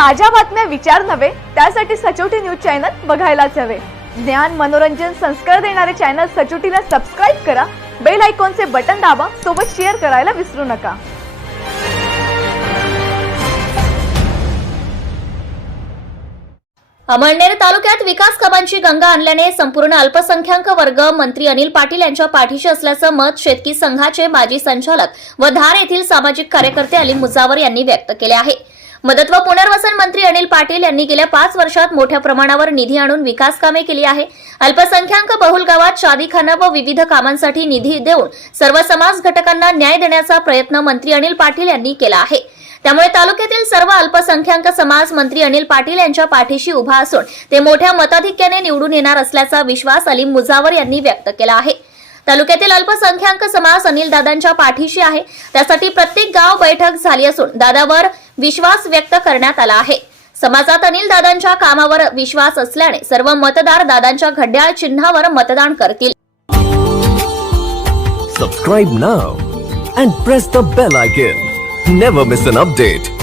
ताज्या बातम्या विचार नव्हे त्यासाठी सचोटी न्यूज चॅनल बघायलाच हवे. ज्ञान मनोरंजन संस्कार देणारे चॅनल सचोटीला सबस्क्राईब करा बेल आयकॉनचे बटन दाबा सोबत शेअर करायला विसरू नका. अमळनेर तालुक्यात विकास कामांची गंगा आणल्याने संपूर्ण अल्पसंख्याक वर्ग मंत्री अनिल पाटील यांच्या पाठीशी असल्याचं मत शेतकी संघाचे माजी संचालक व धार येथील सामाजिक कार्यकर्ते अली मुजावर यांनी व्यक्त केले आहे. मदत व पुनर्वसन मंत्री अनिल पाटील यांनी गेल्या पाच वर्षात मोठ्या प्रमाणावर निधी आणून विकास कामे केली आहे. अल्पसंख्याक बहुल गावात शादीखाना व विविध कामांसाठी निधी देऊन सर्व समाज घटकांना न्याय देण्याचा प्रयत्न मंत्री अनिल पाटील यांनी केला आहे. त्यामुळे तालुक्यातील सर्व अल्पसंख्याक समाज मंत्री अनिल पाटील यांच्या पाठीशी उभा असून ते मोठ्या मताधिक्याने निवडून येणार असल्याचा विश्वास अलीम मुजावर यांनी व्यक्त केला आहे. तालुक्यातील अल्पसंख्याक समाज अनिल दादांच्या पाठीशी आहे. त्यासाठी प्रत्येक गाव बैठक झाली असून दादावर विश्वास व्यक्त करण्यात आला आहे. समाजात अनिल दादांच्या कामावर विश्वास असल्याने सर्व मतदार दादांच्या घड्याळ चिन्हावर मतदान करतील. Subscribe now and press the bell icon never miss an update